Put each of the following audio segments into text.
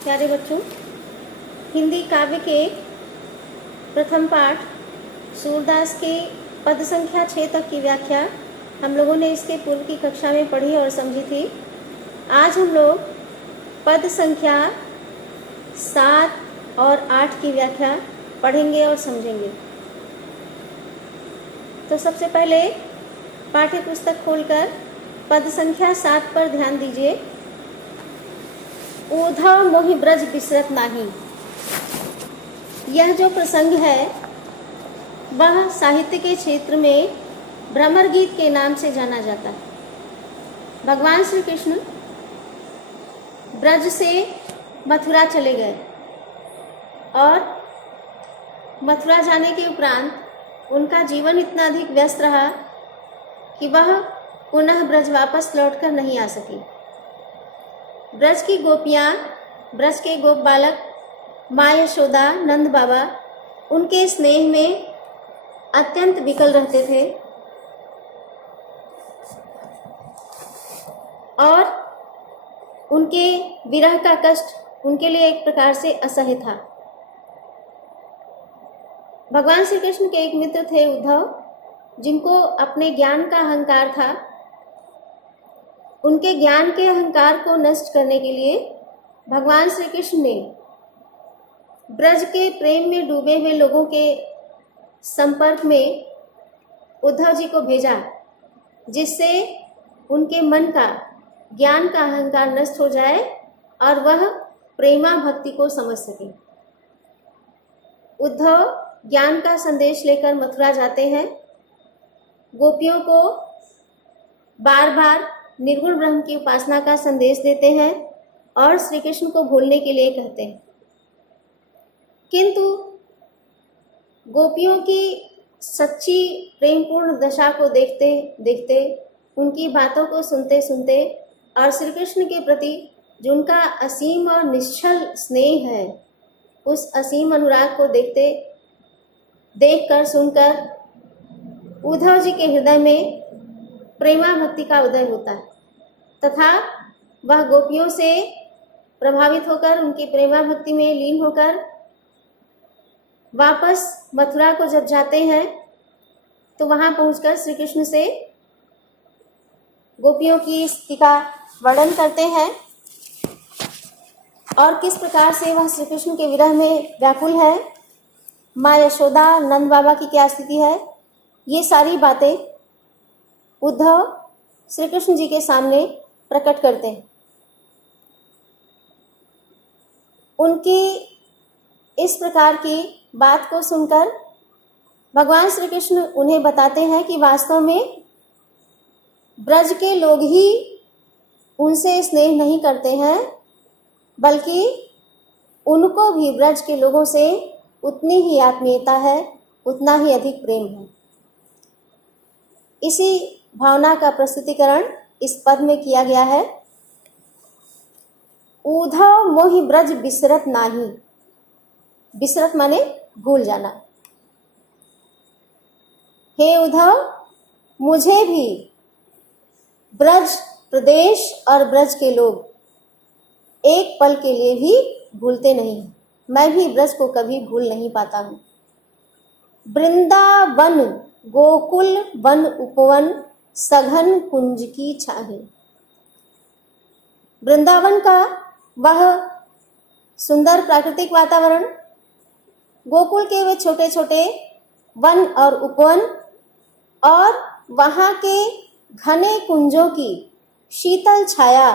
प्यारे बच्चों, हिंदी काव्य के प्रथम पाठ सूरदास के पद संख्या 6 तक की व्याख्या हम लोगों ने इसके पूर्व की कक्षा में पढ़ी और समझी थी। आज हम लोग पद संख्या 7 और 8 की व्याख्या पढ़ेंगे और समझेंगे। तो सबसे पहले पाठ्य पुस्तक खोलकर पद संख्या 7 पर ध्यान दीजिए। ऊधव मोहि ब्रज बिसरत नाही। यह जो प्रसंग है वह साहित्य के क्षेत्र में भ्रमर गीत के नाम से जाना जाता है। भगवान श्री कृष्ण ब्रज से मथुरा चले गए और मथुरा जाने के उपरांत उनका जीवन इतना अधिक व्यस्त रहा कि वह पुनः ब्रज वापस लौटकर नहीं आ सकी। ब्रज की गोपियाँ, ब्रज के गोप बालक, माँ यशोदा, नंद बाबा उनके स्नेह में अत्यंत विकल रहते थे और उनके विरह का कष्ट उनके लिए एक प्रकार से असह्य था। भगवान श्री कृष्ण के एक मित्र थे उद्धव, जिनको अपने ज्ञान का अहंकार था। उनके ज्ञान के अहंकार को नष्ट करने के लिए भगवान श्री कृष्ण ने ब्रज के प्रेम में डूबे हुए लोगों के संपर्क में उद्धव जी को भेजा, जिससे उनके मन का ज्ञान का अहंकार नष्ट हो जाए और वह प्रेमा भक्ति को समझ सके। उद्धव ज्ञान का संदेश लेकर मथुरा जाते हैं, गोपियों को बार बार निर्गुण ब्रह्म की उपासना का संदेश देते हैं और श्री कृष्ण को भूलने के लिए कहते हैं। किंतु गोपियों की सच्ची प्रेमपूर्ण दशा को देखते देखते, उनकी बातों को सुनते सुनते और श्री कृष्ण के प्रति जो उनका असीम और निश्चल स्नेह है, उस असीम अनुराग को देखकर सुनकर उद्धव जी के हृदय में प्रेमा भक्ति का उदय होता है तथा वह गोपियों से प्रभावित होकर उनकी प्रेमा भक्ति में लीन होकर वापस मथुरा को जब जाते हैं तो वहां पहुंचकर श्री कृष्ण से गोपियों की स्थिति का वर्णन करते हैं और किस प्रकार से वह श्री कृष्ण के विरह में व्याकुल है, माँ यशोदा, नंद बाबा की क्या स्थिति है। ये सारी बातें उद्धव श्री कृष्ण जी के सामने प्रकट करते हैं। उनकी इस प्रकार की बात को सुनकर भगवान श्री कृष्ण उन्हें बताते हैं कि वास्तव में ब्रज के लोग ही उनसे स्नेह नहीं करते हैं, बल्कि उनको भी ब्रज के लोगों से उतनी ही आत्मीयता है, उतना ही अधिक प्रेम है। इसी भावना का प्रस्तुतिकरण इस पद में किया गया है। ऊधव मोहि ब्रज बिसरत नाही। बिसरत माने भूल जाना। हे उद्धव, मुझे भी ब्रज प्रदेश और ब्रज के लोग एक पल के लिए भी भूलते नहीं। मैं भी ब्रज को कभी भूल नहीं पाता हूँ। वृंदावन गोकुल वन उपवन सघन कुंज की छाहे। वृंदावन का वह सुंदर प्राकृतिक वातावरण, गोकुल के वे छोटे छोटे वन और उपवन और वहाँ के घने कुंजों की शीतल छाया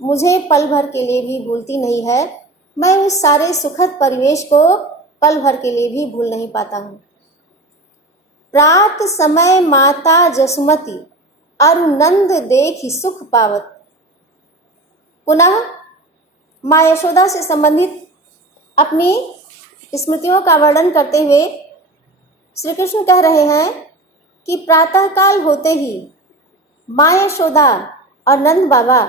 मुझे पल भर के लिए भी भूलती नहीं है। मैं उस सारे सुखद परिवेश को पल भर के लिए भी भूल नहीं पाता हूँ। प्रात समय माता जसुमती अरु नंद देखि सुख पावत। पुनः माँ यशोदा से संबंधित अपनी स्मृतियों का वर्णन करते हुए श्री कृष्ण कह रहे हैं कि प्रातःकाल होते ही माँ यशोदा और नंद बाबा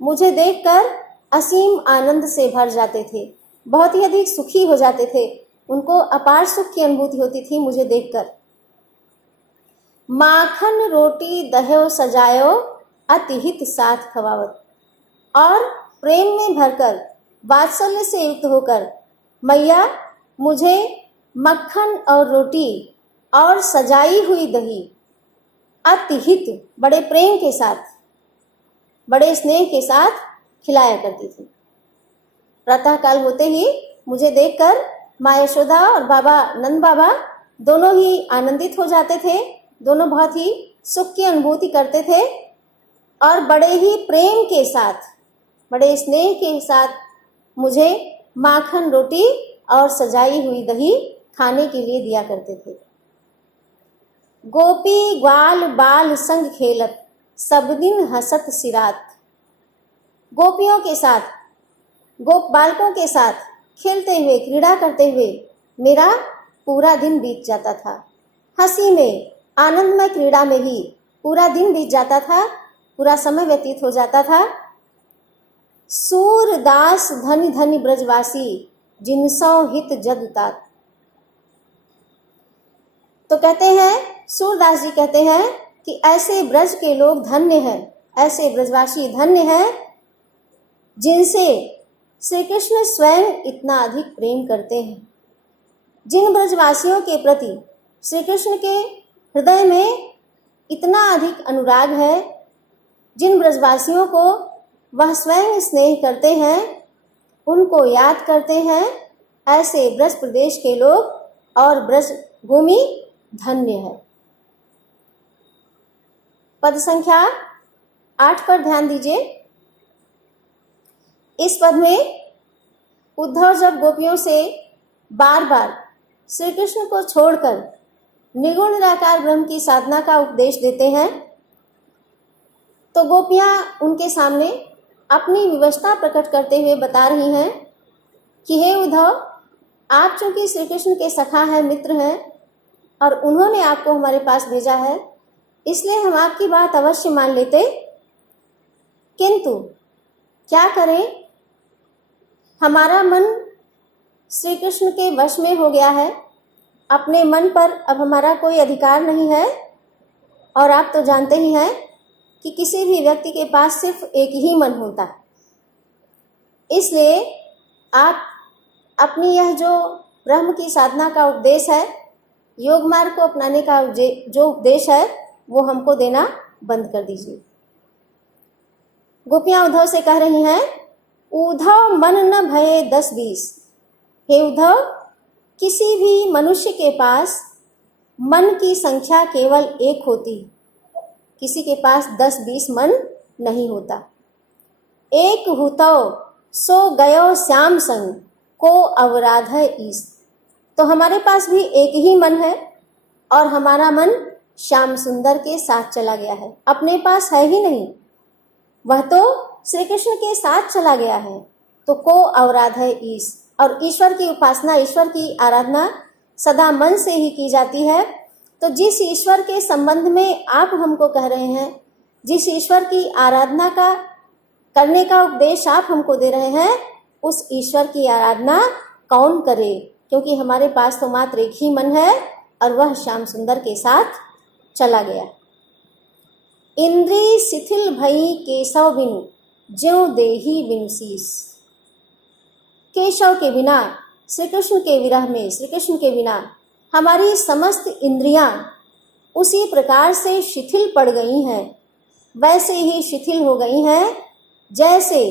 मुझे देखकर असीम आनंद से भर जाते थे, बहुत ही अधिक सुखी हो जाते थे। उनको अपार सुख की अनुभूति होती थी मुझे देखकर। माखन रोटी दह्यो सजायो अतिहित साथ खवावत। और प्रेम में भरकर वात्सल्य से युक्त होकर, मैया मुझे मक्खन और रोटी और सजाई हुई दही अतिहित बड़े प्रेम के साथ, बड़े स्नेह के साथ खिलाया करती थी। प्रातःकाल होते ही मुझे देखकर माँ यशोदा और बाबा नंद बाबा दोनों ही आनंदित हो जाते थे, दोनों बहुत ही सुख की अनुभूति करते थे और बड़े ही प्रेम के साथ, बड़े स्नेह के साथ मुझे माखन रोटी और सजाई हुई दही खाने के लिए दिया करते थे। गोपी ग्वाल बाल संग खेलत, सब दिन हसत सिरात। गोपियों के साथ, गोप बालकों के साथ खेलते हुए, क्रीड़ा करते हुए मेरा पूरा दिन बीत जाता था। हंसी में, आनंदमय क्रीड़ा में ही पूरा दिन बीत जाता था, पूरा समय व्यतीत हो जाता था। सूरदास धनि धनि ब्रजवासी, जिनसो हित जग तात। तो कहते हैं, सूरदास जी कहते हैं कि ऐसे ब्रज के लोग धन्य हैं, ऐसे ब्रजवासी धन्य हैं जिनसे श्री कृष्ण स्वयं इतना अधिक प्रेम करते हैं। जिन ब्रजवासियों के प्रति श्री कृष्ण के हृदय में इतना अधिक अनुराग है, जिन ब्रजवासियों को वह स्वयं स्नेह करते हैं, उनको याद करते हैं, ऐसे ब्रज प्रदेश के लोग और ब्रज भूमि धन्य है। पद संख्या 8 पर ध्यान दीजिए। इस पद में उद्धव जब गोपियों से बार बार श्री कृष्ण को छोड़कर निर्गुण निराकार ब्रह्म की साधना का उपदेश देते हैं, तो गोपियां उनके सामने अपनी विवशता प्रकट करते हुए बता रही हैं कि हे उद्धव, आप चूंकि श्री कृष्ण के सखा हैं, मित्र हैं और उन्होंने आपको हमारे पास भेजा है, इसलिए हम आपकी बात अवश्य मान लेते, किंतु क्या करें, हमारा मन श्री कृष्ण के वश में हो गया है, अपने मन पर अब हमारा कोई अधिकार नहीं है। और आप तो जानते ही हैं कि किसी भी व्यक्ति के पास सिर्फ एक ही मन होता है। इसलिए आप अपनी यह जो ब्रह्म की साधना का उपदेश है, योग मार्ग को अपनाने का जो उपदेश है, वो हमको देना बंद कर दीजिए। गोपियां उद्धव से कह रही हैं, उद्धव मन न भये 10-20। हे उद्धव, किसी भी मनुष्य के पास मन की संख्या केवल 1 होती, किसी के पास 10-20 मन नहीं होता। एक हुतो सो गयो श्याम संग, को अवराध है ईस। तो हमारे पास भी एक ही मन है और हमारा मन श्याम सुंदर के साथ चला गया है, अपने पास है ही नहीं, वह तो श्री कृष्ण के साथ चला गया है। तो को अवराध है ईस। और ईश्वर की उपासना, ईश्वर की आराधना सदा मन से ही की जाती है। तो जिस ईश्वर के संबंध में आप हमको कह रहे हैं, जिस ईश्वर की आराधना का करने का उपदेश आप हमको दे रहे हैं, उस ईश्वर की आराधना कौन करे, क्योंकि हमारे पास तो मात्र एक ही मन है और वह श्याम सुंदर के साथ चला गया। इंद्री शिथिल भई केशव बिनु, ज्यों देही बिनु शीस। केशव के बिना, श्री कृष्ण के विरह में, श्री कृष्ण के बिना हमारी समस्त इंद्रियां उसी प्रकार से शिथिल पड़ गई हैं, वैसे ही शिथिल हो गई हैं जैसे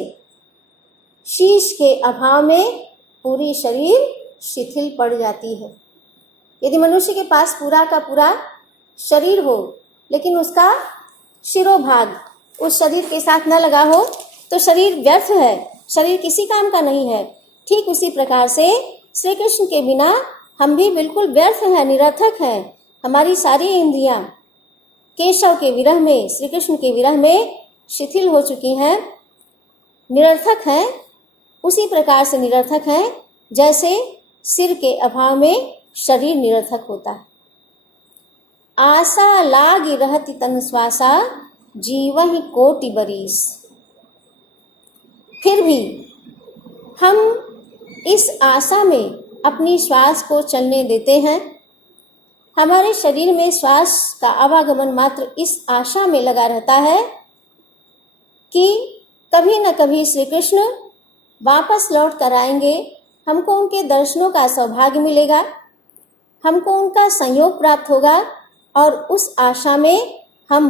शीश के अभाव में पूरी शरीर शिथिल पड़ जाती है। यदि मनुष्य के पास पूरा का पूरा शरीर हो, लेकिन उसका शिरोभाग उस शरीर के साथ न लगा हो, तो शरीर व्यर्थ है, शरीर किसी काम का नहीं है। ठीक उसी प्रकार से श्री कृष्ण के बिना हम भी बिल्कुल व्यर्थ हैं, निरर्थक हैं। हमारी सारी इंद्रियां केशव के विरह में, श्री कृष्ण के विरह में शिथिल हो चुकी हैं, निरर्थक हैं। उसी प्रकार से निरर्थक हैं जैसे सिर के अभाव में शरीर निरर्थक होता है। आशा लाग रहति तन श्वासा, जीवहि कोटि बरीस। फिर भी हम इस आशा में अपनी श्वास को चलने देते हैं। हमारे शरीर में श्वास का आवागमन मात्र इस आशा में लगा रहता है कि कभी न कभी श्री कृष्ण वापस लौट कर आएंगे, हमको उनके दर्शनों का सौभाग्य मिलेगा, हमको उनका संयोग प्राप्त होगा और उस आशा में हम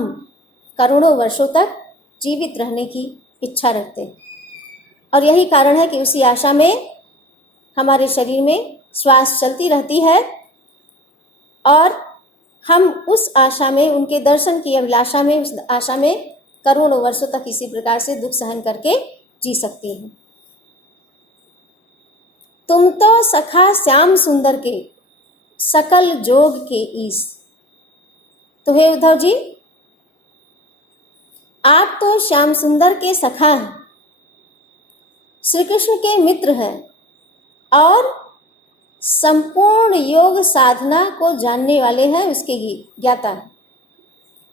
करोड़ों वर्षों तक जीवित रहने की इच्छा रखते हैं। और यही कारण है कि उसी आशा में हमारे शरीर में श्वास चलती रहती है और हम उस आशा में, उनके दर्शन की अभिलाषा में, उस आशा में करोड़ों वर्षों तक इसी प्रकार से दुख सहन करके जी सकती हैं। तुम तो सखा श्याम सुंदर के सकल जोग के ईस। तो हे उद्धव जी, आप तो श्याम सुंदर के सखा हैं, श्री कृष्ण के मित्र हैं और संपूर्ण योग साधना को जानने वाले हैं, उसके ज्ञाता हैं।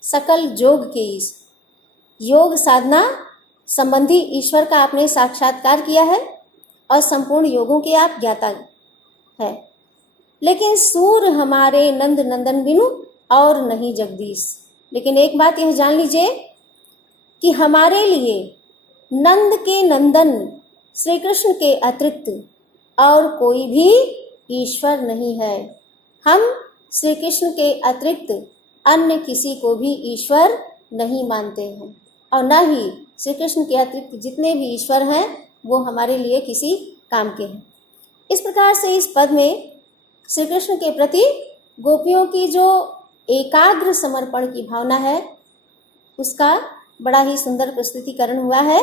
सकल जोग के ईश, योग साधना संबंधी ईश्वर का आपने साक्षात्कार किया है और संपूर्ण योगों के आप ज्ञाता है। लेकिन सूर हमारे नंद नंदन बिनु और नहीं जगदीश। लेकिन एक बात यह जान लीजिए कि हमारे लिए नंद के नंदन श्री कृष्ण के अतिरिक्त और कोई भी ईश्वर नहीं है। हम श्री कृष्ण के अतिरिक्त अन्य किसी को भी ईश्वर नहीं मानते हैं और न ही श्री कृष्ण के अतिरिक्त जितने भी ईश्वर हैं वो हमारे लिए किसी काम के हैं। इस प्रकार से इस पद में श्री कृष्ण के प्रति गोपियों की जो एकाग्र समर्पण की भावना है उसका बड़ा ही सुंदर प्रस्तुतिकरण हुआ है।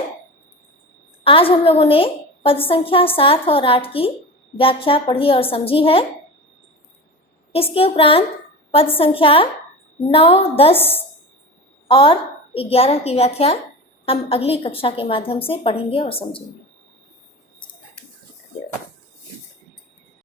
आज हम लोगों ने पद संख्या 7 और 8 की व्याख्या पढ़ी और समझी है। इसके उपरांत पद संख्या 9, 10 और 11 की व्याख्या हम अगली कक्षा के माध्यम से पढ़ेंगे और समझेंगे।